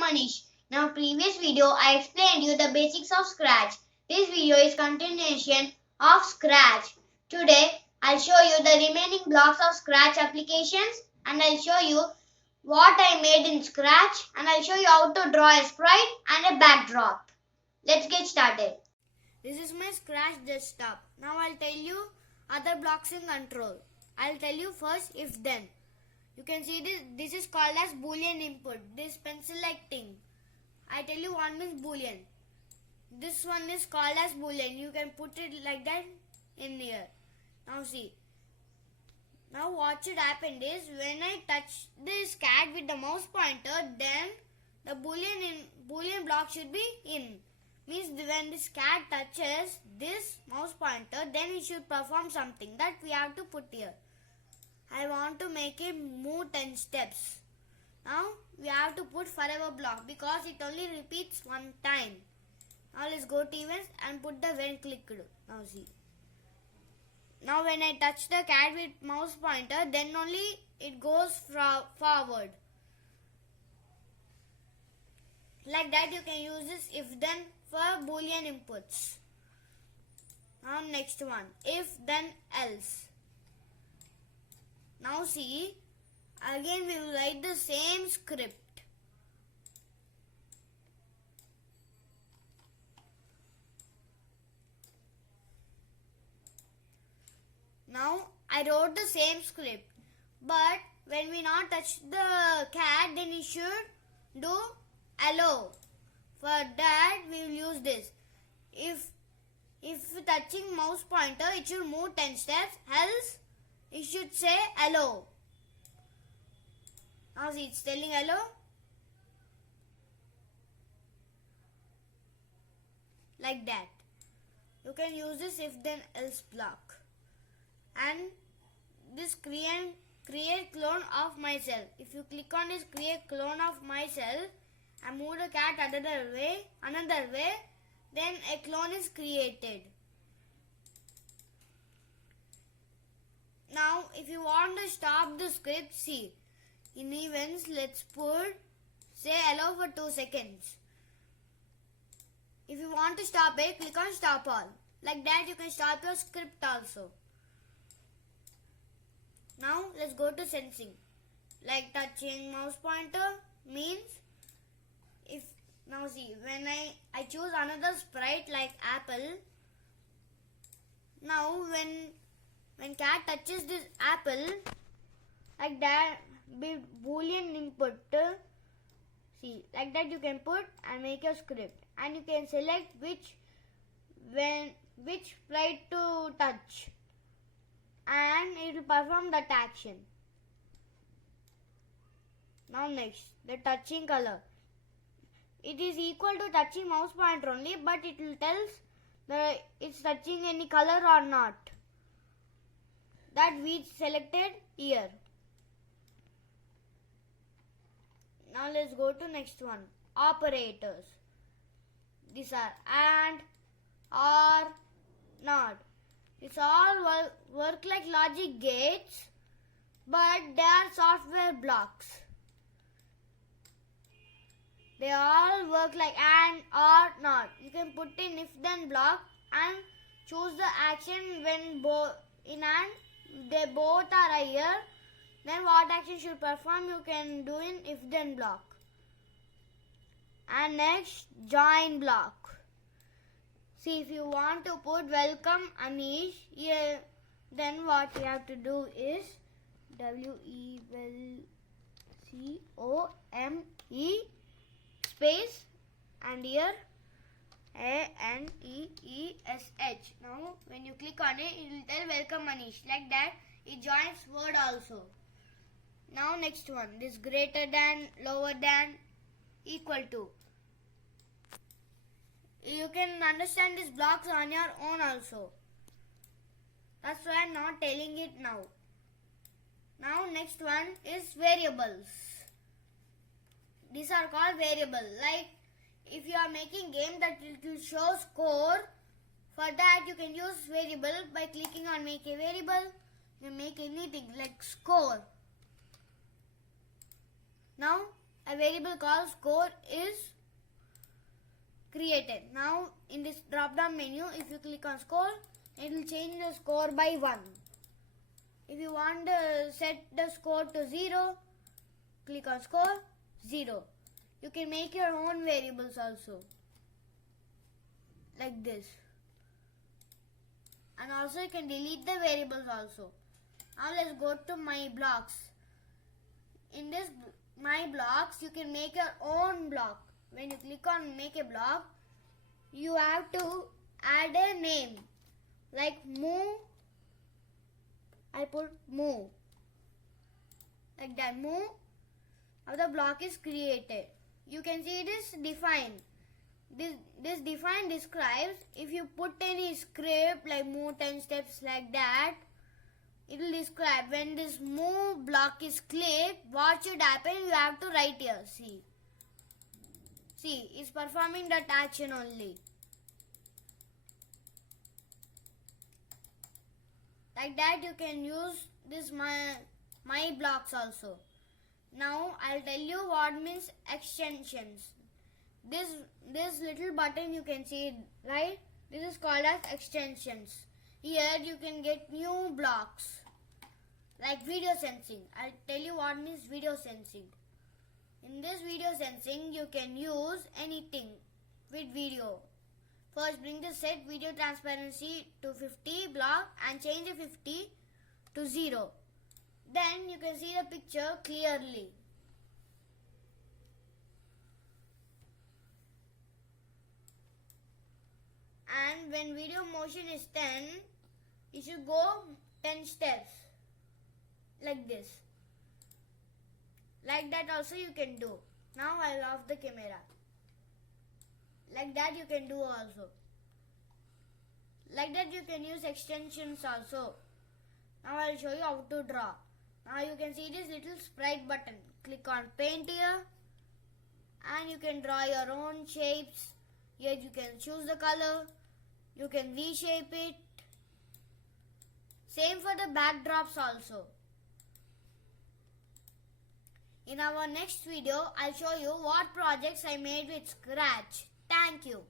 am Manish. In our previous video, I explained you the basics of Scratch. This video is continuation of Scratch. Today, I'll show you the remaining blocks of Scratch applications and I'll show you what I made in Scratch and I'll show you how to draw a sprite and a backdrop. Let's get started. This is my Scratch desktop. Now I'll tell you other blocks in control. I'll tell you first if then. You can see this is called as boolean input. This pencil like thing. I tell you what means boolean. This one is called as boolean. You can put it like that in here. Now see. Now what should happen is when I touch this cat with the mouse pointer, then the boolean block should be in. Means when this cat touches this mouse pointer, then it should perform something that we have to put here. I want to make it move 10 steps. Now we have to put forever block because it only repeats one time. Now let's go to events and put the when clicked. Now see. Now when I touch the cat with mouse pointer, then only it goes forward. Like that you can use this if then for boolean inputs. Now next one, if then else. Now see, again we will write the same script. Now I wrote the same script, but when we not touch the cat, then it should do allow. For that we will use this. If touching mouse pointer, it should move 10 steps, else it should say hello. Now see, it's telling hello. Like that. You can use this if then else block. And this create clone of myself. If you click on this create clone of myself and move the cat another way, then a clone is created. Now, if you want to stop the script, see, in events, let's put, say hello for 2 seconds. If you want to stop it, click on stop all. Like that, you can stop your script also. Now, let's go to sensing. Like touching mouse pointer means, now see, when I choose another sprite like apple, now when cat touches this apple, like that, boolean input, see, like that you can put and make your script. And you can select which sprite to touch. And it will perform that action. Now next, the touching color. It is equal to touching mouse pointer only, but it will tell that it's touching any color or not. That we selected here. Now let's go to next one. Operators. These are and, or, not. It's all work like logic gates, but they are software blocks. They all work like and, or, not. You can put in if then block and choose the action when both in and they both are here. Then what action should perform you can do in if then block. And next, join block. See, if you want to put welcome Anish here, then what you have to do is WELCOME space and here ANEESH. Now when you click on it, it will tell welcome Anish. Like that, it joins word also. Now next one, this greater than, lower than, equal to. You can understand these blocks on your own also. That's why I'm not telling it now. Now next one is variables. These are called variable. Like if you are making game that it will show score, for that you can use variable by clicking on make a variable. You make anything like score. Now a variable called score is created. Now in this drop down menu, if you click on score, it will change the score by 1. If you want to set the score to 0, click on score 0. You can make your own variables also, like this. And also you can delete the variables also. Now let's go to my blocks. In this my blocks, you can make your own block. When you click on make a block, you have to add a name like move. I put move, like that, move. Now the block is created. You can see this define. This define describes if you put any script like move 10 steps like that, it will describe when this move block is clicked, what should happen. You have to write here. See, it's performing that action only. Like that you can use this my blocks also. Now I'll tell you what means extensions. This little button you can see, right? This is called as extensions. Here you can get new blocks like video sensing. I'll tell you what means video sensing. In this video sensing, you can use anything with video. First, bring the set video transparency to 50 block and change the 50 to 0. Then you can see the picture clearly. And when video motion is 10, you should go 10 steps like this. Like that also you can do. Now I'll off the camera. Like that you can do also. Like that you can use extensions also. Now I'll show you how to draw. Now you can see this little sprite button. Click on paint here and you can draw your own shapes. Here you can choose the color. You can reshape it. Same for the backdrops also. In our next video, I'll show you what projects I made with Scratch. Thank you.